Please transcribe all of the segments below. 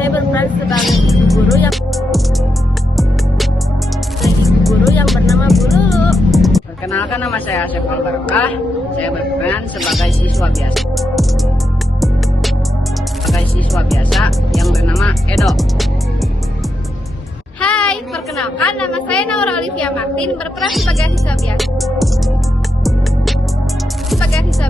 saya berperan sebagai ibu guru yang bernama Bu Lulu. Perkenalkan, nama saya Asep Al-Barokah. Saya berperan sebagai siswa biasa. Yang bernama Edo. Hai, perkenalkan nama saya Naura Olivia Martin, berperan sebagai siswa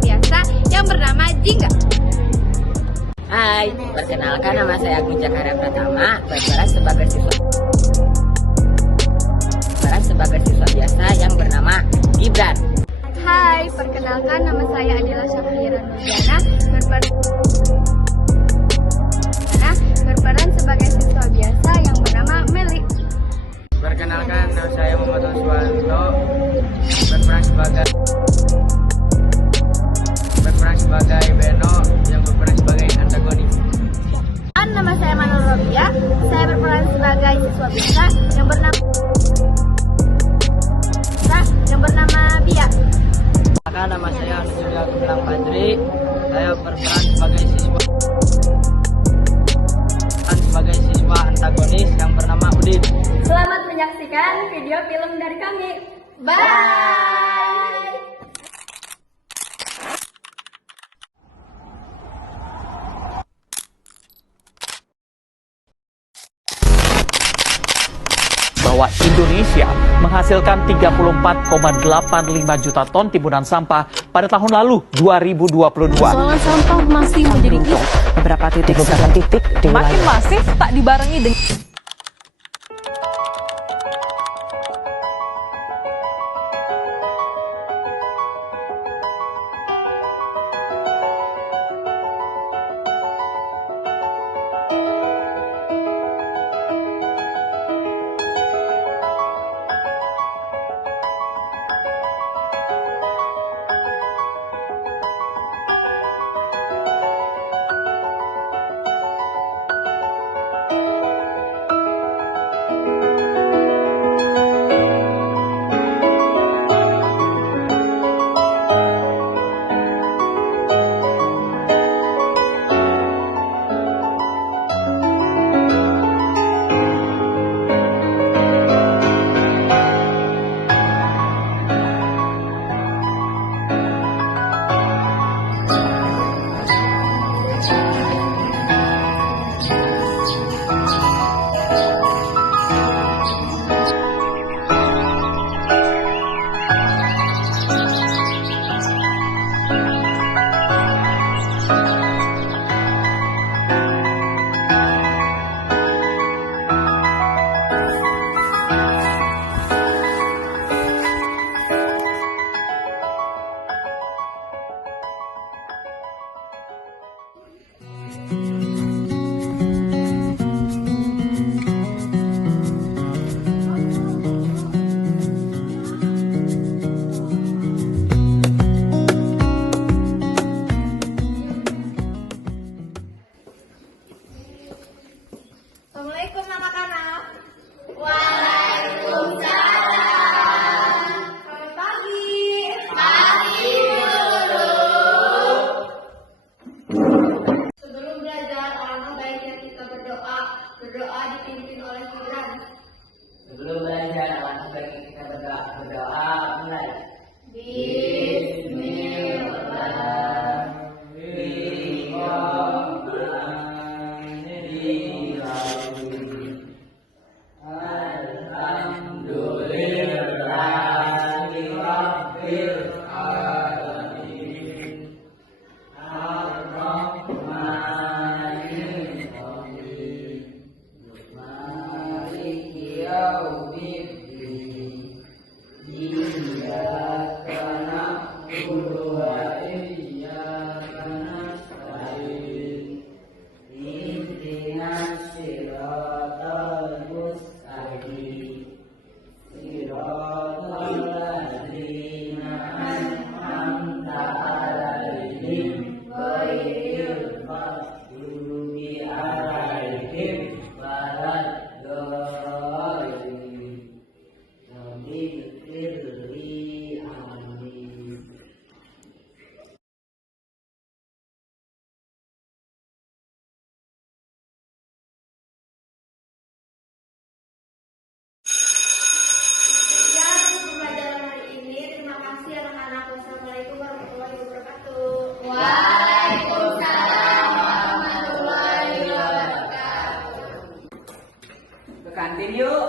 biasa yang bernama Jingga. Hai, perkenalkan, nama saya Agung Jakarta Pratama, berperan sebagai siswa biasa yang bernama Gibran. Hai, perkenalkan nama saya Adila Syafira Nurjana, berperan sebagai siswa biasa yang bernama Meli. Perkenalkan, nama saya Muhammad Suwanto, berperan sebagai Beno yang berperan sebagai antagonis. Nama saya Manur Robia, saya berperan sebagai siswa biasa yang bernama Bia. Nama saya Nurul Gumilang Fadri, saya berperan sebagai siswa antagonis yang bernama Udin. Selamat menyaksikan video film dari kami. Bye. Bahwa Indonesia menghasilkan 34,85 juta ton timbunan sampah pada tahun lalu 2022. Persoalan sampah masih menjadi beberapa titik di makin masif tak dibarengi dengan kantin yuk.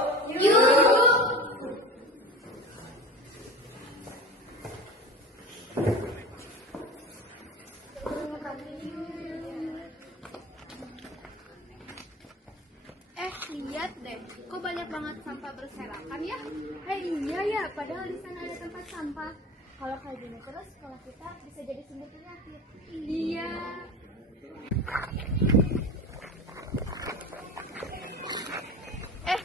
Lihat deh, kok banyak banget sampah berserakan ya? Iya ya, padahal di sana ada tempat sampah. Kalau kayak gini terus, sekolah kita bisa jadi sumber penyakit. Iya.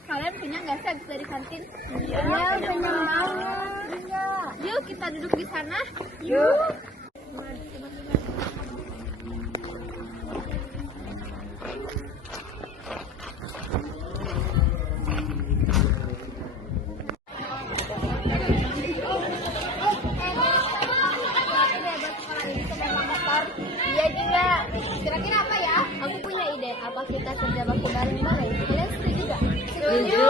Kalian punya nggak sih habis dari kantin? Iya, punya banget. Iya. Yuk kita duduk di sana. Yuk. Iya juga. Kira-kira apa ya? Aku punya ide. Apa kita kerja bakti bareng-bareng? Kalian setuju gak? Setuju.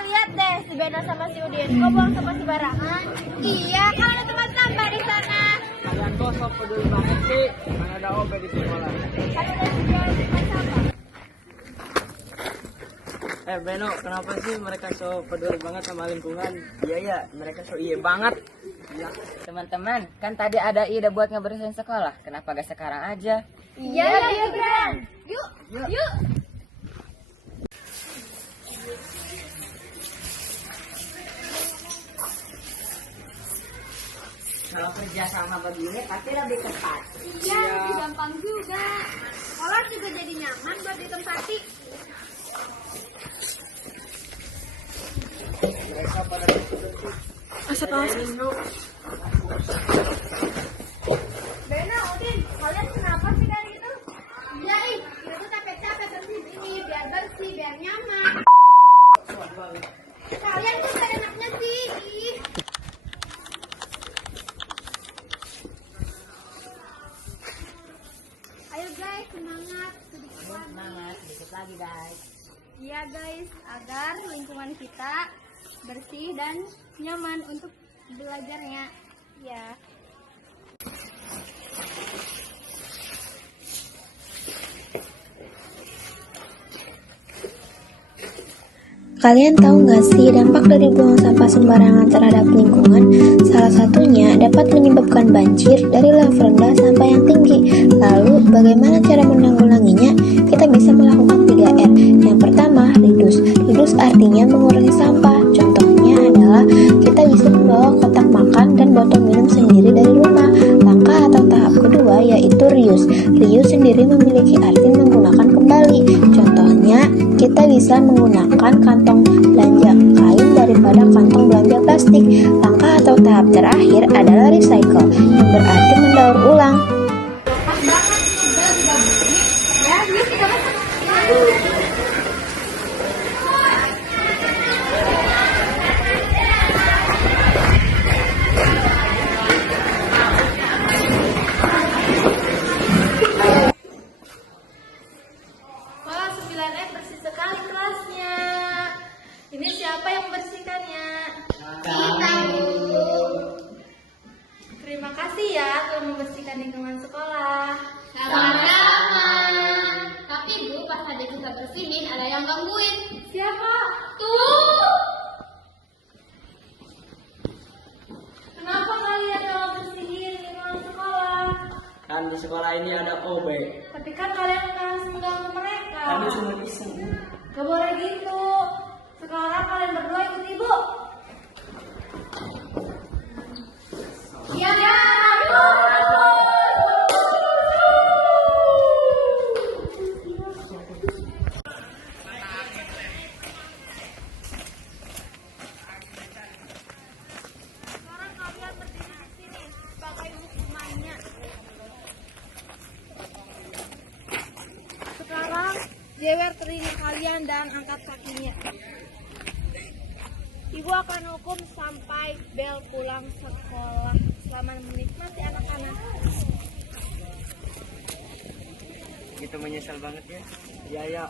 Lihat deh, si Bena sama si Udin. Kok buang sampah sembarangan? Iya, kan ada tempat sampah di sana. Kalian kok sok peduli banget sih? Mana ada OB di sekolah. Kan udah jual tempat sampah. Beno, kenapa sih mereka so peduli banget sama lingkungan? Iya ya, mereka so iya banget. Ya. Teman-teman, kan tadi ada ide buat ngebersihin sekolah. Kenapa gak sekarang aja? Iya, Gibran. Yuk. Kalau kerja sama begini pasti lebih cepat. Iya, lebih gampang juga. Sekolah juga jadi nyaman buat ditempati. Mereka pada Bena, Udin, kalian kenapa sih kayak gitu? Iya, kita tuh capek-capek bersih ini biar bersih, biar nyaman. Kalian tuh gak enaknya sih. Ayo guys, semangat. semangat, sedikit lagi guys. Iya guys, agar lingkungan kita bersih dan nyaman untuk belajarnya. Ya. Kalian tahu nggak sih dampak dari buang sampah sembarangan terhadap lingkungan? Salah satunya dapat menyebabkan banjir dari level rendah sampai yang tinggi. Lalu, bagaimana cara menanggulanginya? Kita bisa melakukan 3R. Yang pertama, reduce. Reduce artinya mengurangi sampah. Contohnya adalah kita bisa membawa kotak makan dan botol minum sendiri dari rumah. Langkah atau tahap kedua yaitu reuse. Reuse sendiri memiliki arti menggunakan kembali. Contohnya, kita bisa menggunakan kantong belanja kain daripada kantong belanja plastik. Langkah atau tahap terakhir adalah recycle, yang berarti mendaur ulang. Wah, 9F bersih sekali kelasnya. Ini siapa yang membersihkannya? Kita, Bu. Terima kasih ya telah membersihkan lingkungan sekolah. Sama-sama. Tapi Bu, pas tadi kita bersihin ada yang gangguin. Siapa? Tuh. Kenapa kalian mau bersihin lingkungan sekolah? Kan di sekolah ini ada OB. Tapi kan kalian nggak harus mengganggu mereka. Kami cuma iseng. Gak boleh gitu. Sekarang kalian berdua ikut ibu. Iya. Sekarang kalian berdiri di sini sebagai hukumannya. Sekarang jewer telinga kalian dan angkat kakinya. Ibu akan hukum sampai bel pulang sekolah. Selamat menikmati anak-anak. Kita menyesal banget ya. Iya ya.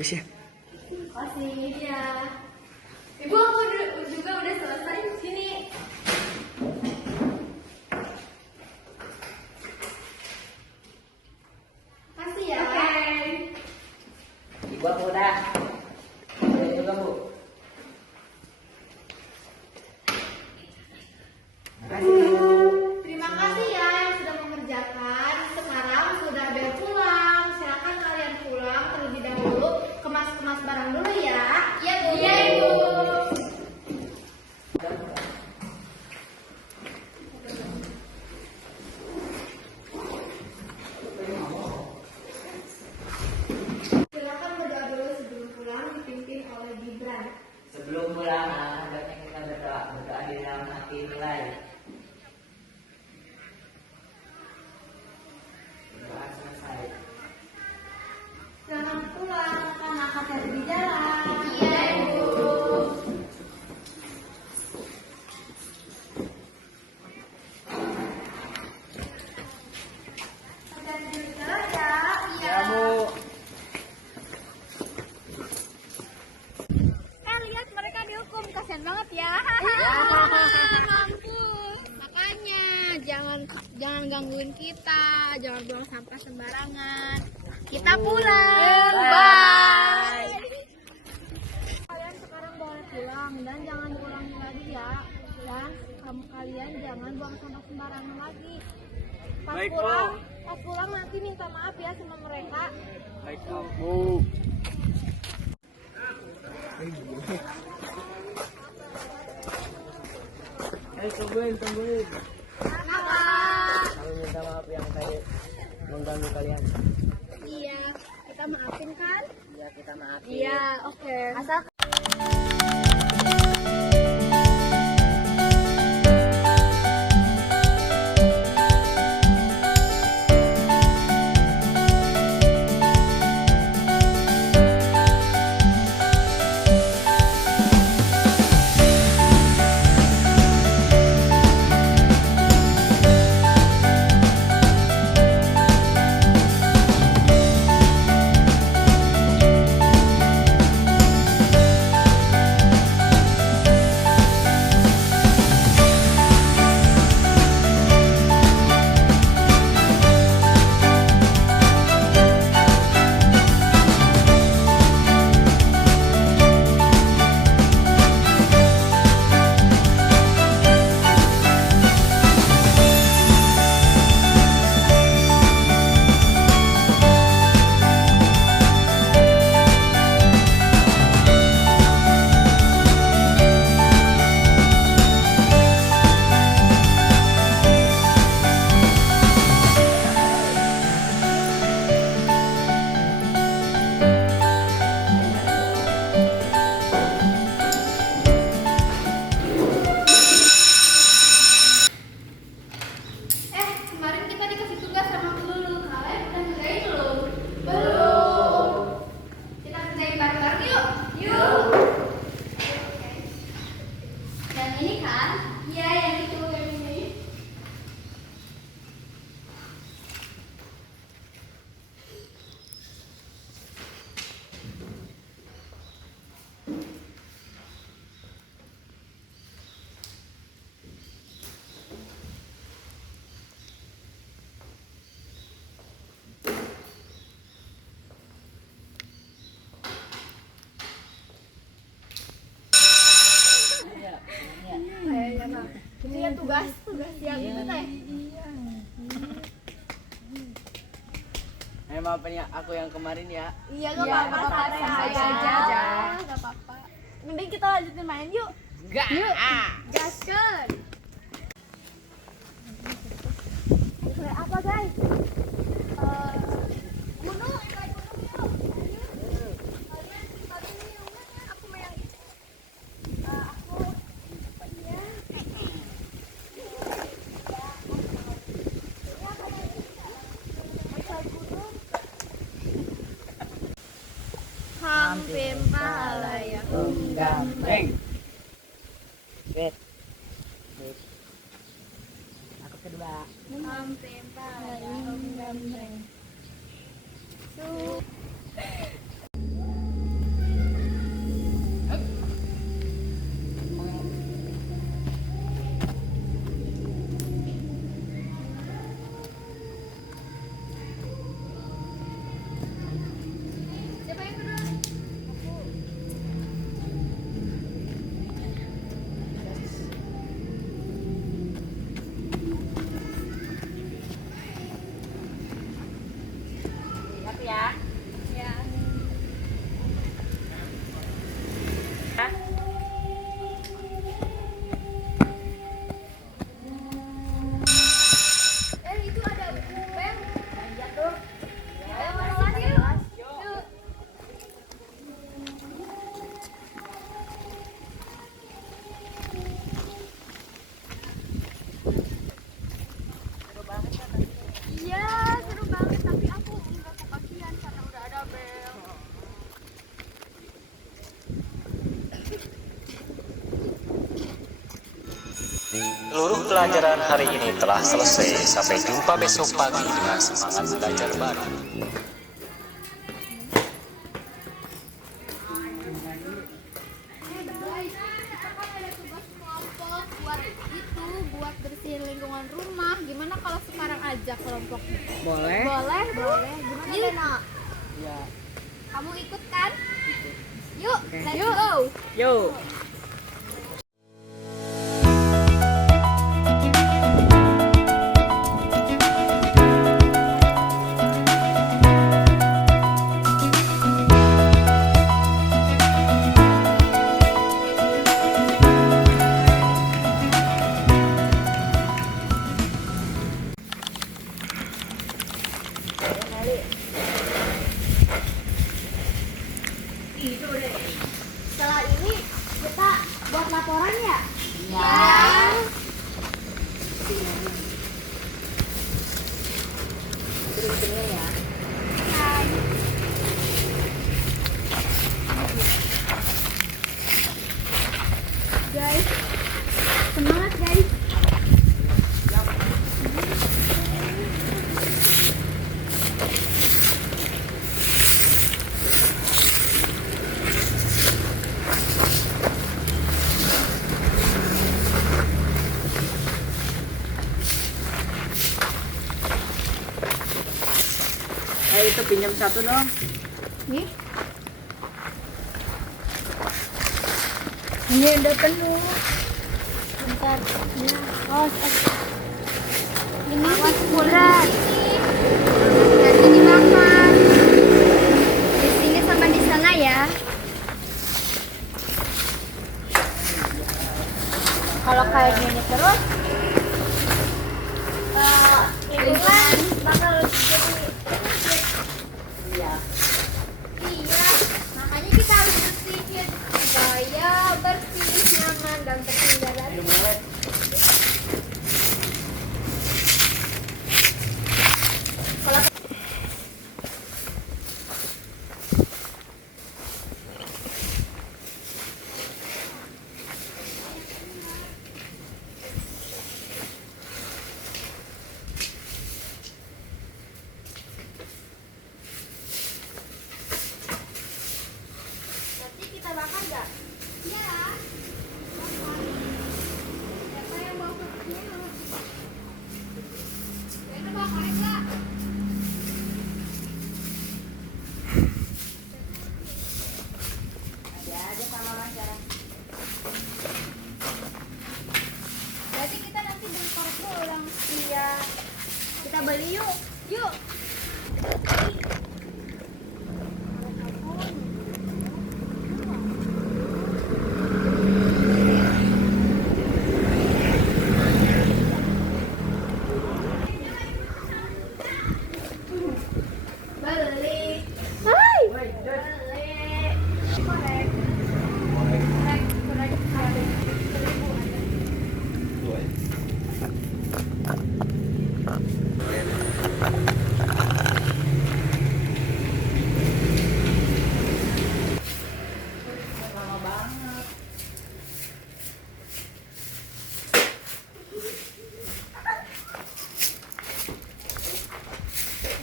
bagus ya. Kasih ya. Ibu aku juga udah selesai. Sini. Kasih ya. Ibu aku udah. Ini juga Bu. Makasih Bu. Terima kasih ya yang sudah mengerjakan. Sekarang sudah bel pulang. Silakan kalian pulang terlebih dahulu. Kemas-kemas barang dulu ya. Iya Bu. Iya Ibu. Silakan berdoa dulu sebelum pulang dipimpin oleh Gibran. Sebelum pulang, hendaknya kita berdoa di dalam hati mulai. Doa selesai. Selamat pulang, anak hati di jalan. Iya Ibu. Hati-hati di jalan ya. Iya. Bu. Lihat mereka dihukum, kasihan banget ya. Mampus. Makanya jangan gangguin kita, jangan buang sampah sembarangan. Kita pulang. Bye. Kalian sekarang boleh pulang dan jangan diulangi lagi ya. Dan kalian jangan buang sampah sembarangan lagi. Baik, Bu. Pas pulang nanti minta maaf ya sama mereka. Baik Bu. Tungguin. Kenapa? Kami minta maaf yang tadi mengganggu kalian. Iya, kita maafin kan? Ya kita maafin. Iya, oke. Asal kemarin kita dikasih tugas sama guru. Kalian udah ngerjain belum? Belum. Kita kerjain bareng-bareng yuk. Yuk. Dan ini kan? Iya, yang itu yang ini. Ini ya tugas yang itu teh. Maafin ya aku yang kemarin ya. Iya, gak apa-apa, santai aja. Gak apa-apa. Mending kita lanjutin main yuk. Enggak. Yuk, gaskeun. Kayak apa guys? Gunung, naik gunung yuk. Kalian ini yang mana? Aku mau yang ini. Aku ya. Hampir palaya. Gambeng. Wait. Aku kedua. Hampir palaya. pembelajaran hari ini telah selesai. Sampai jumpa besok pagi dengan semangat belajar baru. Guys, kita kan ada tugas kelompok buat bersihin lingkungan rumah. Gimana kalau sekarang aja kelompoknya? Boleh? Boleh. Gimana Dena? Ya. Kamu ikut kan? Yuk, let's go. Yuk. Setelah ini kita buat laporan ya? Ya. Guys, semangat guys. Itu pinjam satu dong. Nih. Ini udah penuh. Bentar. Ya. Oh, ini kurang. Nanti dimakan. Di sini sama di sana ya. Kalau kayak gini terus, lingkungan bakal jadi Iya, makanya kita harus bersihin supaya bersih, nyaman, dan terhindar dari nanti kita bakar nggak? Iya. Siapa yang mau kerja? Kita bakar nggak? Ada sama masyarakat. Berarti kita nanti beli korek pulang. Iya. Kita beli yuk. Yuk. Beli. Hai. Beli. Korek. Korek.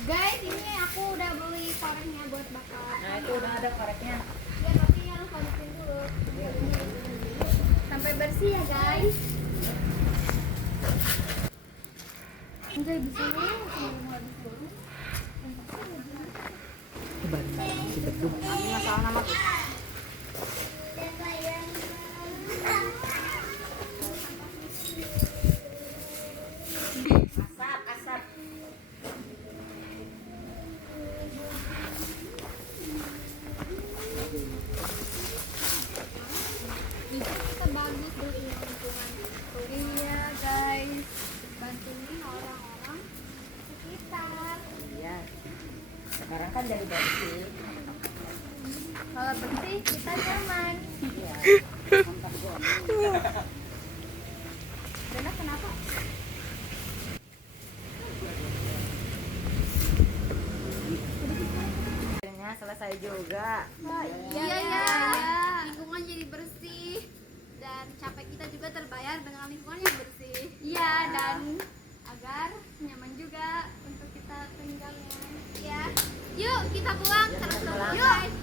Guys, ini aku udah beli koreknya buat bakar. Nah, itu udah ada koreknya. Ya, tapi harus habisin dulu. Sampai bersih ya, guys. Enggak bisa dulu, sebelum habis dulu. Masalah nama asap. Itu kita bagus bersihin lingkungan. Iya, guys. Bantuin orang-orang sekitar. Iya. Sekarang kan jadi bersih. Kalau bersih, kita nyaman. Iya. Mantap gua. Dena kenapa? Akhirnya selesai juga. Iya ya. Lingkungan jadi bersih dan capek kita juga terbayar dengan lingkungan yang bersih. bersih. Iya, dan agar nyaman juga untuk kita tinggalnya. Ya, yuk kita buang terus. Yuk.